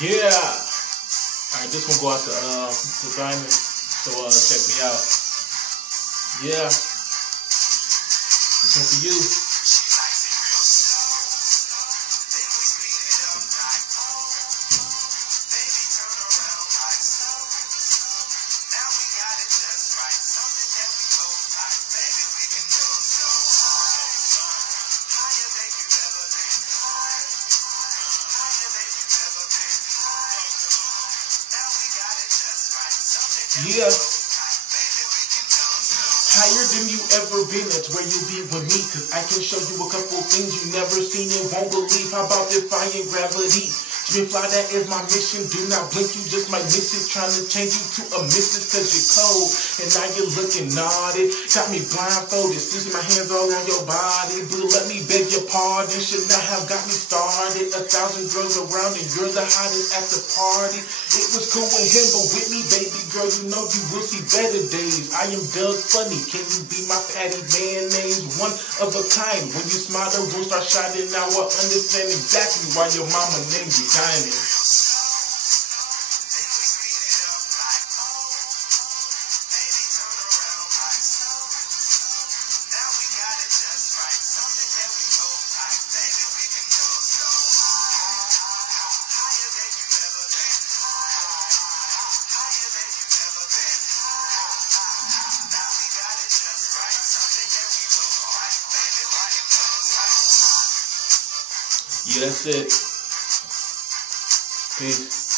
Yeah. Alright, this one go out to Diamond. So check me out. Yeah. This one for you. Yeah. Higher than you ever been, that's where you'll be with me. Cause I can show you a couple things you never seen and won't believe. How about defying gravity? Jimmy Fly, that is my mission. Do not blink, you just might miss it. Trying to change you to a missus cause you're cold. And now you're looking naughty. Got me blindfolded, squeezing my hands all on your body. But let me beg your pardon, should not have got me started. 1,000 girls around and you're the hottest at the party. It was cool with him, but with me, baby girl, you know you will see better days. I am Doug Funny, can you be my Patty Mayonnaise? One of a kind, when you smile the room start shining. Now I understand exactly why your mama named you Diamond. Yeah, that's it. Peace.